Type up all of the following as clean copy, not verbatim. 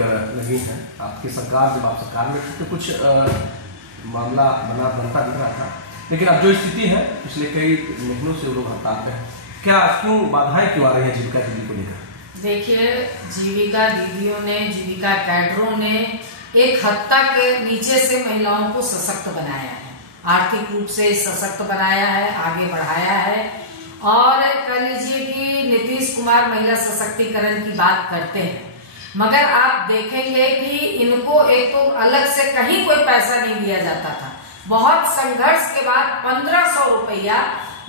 लेकर लगी हैं। आपकी सरकार, जब आप सरकार में थे तो कुछ मामला बनता दिख रहा था, लेकिन अब जो स्थिति है पिछले कई महीनों से लोग हड़ताल पे हैं। क्या क्यों बाधाएं क्यों आ रही है जीविका दीदी को लेकर? देखिए, जीविका दीदियों ने, जीविका कैडरों ने एक हद तक नीचे से महिलाओं को सशक्त बनाया है, आर्थिक रूप से सशक्त बनाया है, आगे बढ़ाया है। और कह लीजिए कि नीतीश कुमार महिला सशक्तिकरण की बात करते हैं, मगर आप देखेंगे कि इनको एक तो अलग से कहीं कोई पैसा नहीं दिया जाता था। बहुत संघर्ष के बाद 1500 रुपया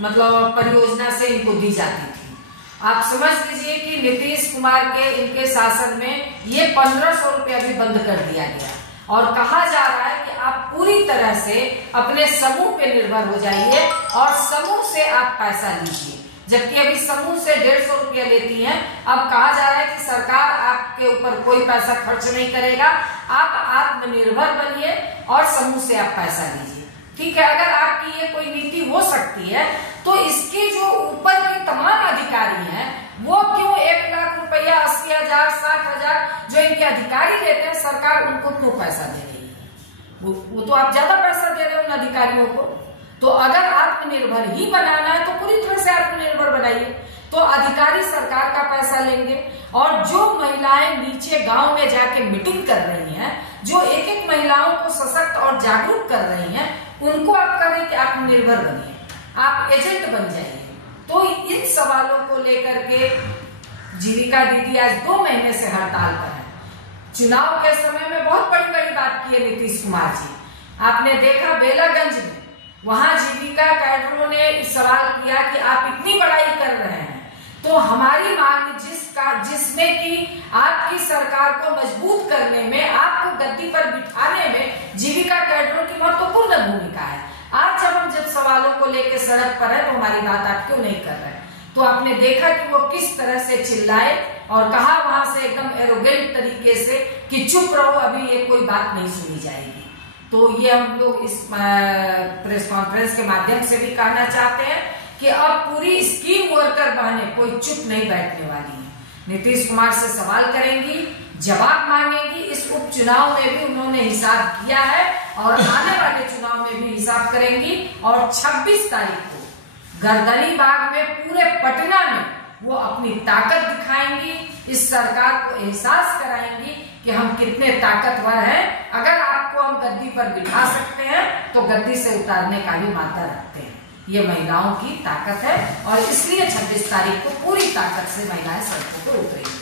मतलब परियोजना से इनको दी जाती थी। आप समझ लीजिए कि नीतीश कुमार के इनके शासन में ये 1500 रुपया भी बंद कर दिया गया और कहा जा रहा है कि आप पूरी तरह से अपने समूह पे निर्भर हो जाइए और समूह से आप पैसा लीजिए, जबकि अभी समूह से 150 रुपया लेती हैं। अब कहा जा रहा है कि सरकार आपके ऊपर कोई पैसा खर्च नहीं करेगा, आप आत्मनिर्भर बनिए और समूह से आप पैसा लीजिए। ठीक है, अगर आपकी ये कोई नीति हो सकती है तो इसके जो ऊपर के तमाम अधिकारी हैं वो क्यों 1 लाख रुपया, 80,000, 60,000 जो इनके अधिकारी देते हैं, सरकार उनको क्यों पैसा दे रही है? वो तो आप ज्यादा पैसा दे रहे हो उन अधिकारियों को। तो अगर आत्मनिर्भर ही बनाना है तो पूरी तरह से आत्मनिर्भर बनाइए। तो अधिकारी सरकार का पैसा लेंगे और जो महिलाएं नीचे गांव में जाके मीटिंग कर रही हैं, जो एक एक महिलाओं को सशक्त और जागरूक कर रही हैं, उनको आप करें कि आत्मनिर्भर बनिए, आप एजेंट बन जाइए। तो इन सवालों को लेकर के जीविका दीदी आज 2 महीने से हड़ताल पर है। चुनाव के समय में बहुत बड़ी बड़ी बात की है नीतीश कुमार जी। आपने देखा बेलागंज में, वहां जीविका कैडरों ने सवाल किया कि आप इतनी बड़ाई कर रहे हैं तो हमारी मांग जिसमें कि आपकी सरकार को मजबूत करने में, आपको गद्दी पर बिठाने में जीविका कैडरों की महत्वपूर्ण भूमिका है। आज जब सवालों को लेकर सड़क पर है तो हमारी बात आप क्यों नहीं कर रहे? तो आपने देखा कि वो किस तरह से चिल्लाए और कहा वहां से एकदम एरोगेंट तरीके से कि चुप रहो, अभी ये कोई बात नहीं सुनी जाएगी। तो ये हम लोग इस प्रेस कॉन्फ्रेंस के माध्यम से भी कहना चाहते हैं कि अब पूरी स्कीम वर्कर बहनें कोई चुप नहीं बैठने वाली है। नीतीश कुमार से सवाल करेंगी, जवाब मांगेंगी। इस उपचुनाव में भी उन्होंने हिसाब किया है और आने वाले चुनाव में भी हिसाब करेंगी। और 26 तारीख को गर्दनीबाग में पूरे पटना में वो अपनी ताकत दिखाएंगी, इस सरकार को एहसास कराएंगी कि हम कितने ताकतवर हैं। अगर आपको हम गद्दी पर बिठा सकते हैं तो गद्दी से उतारने का भी मादा रखते हैं। ये महिलाओं की ताकत है और इसलिए 26 तारीख को पूरी ताकत से महिलाएं सड़कों पर उतरेंगी।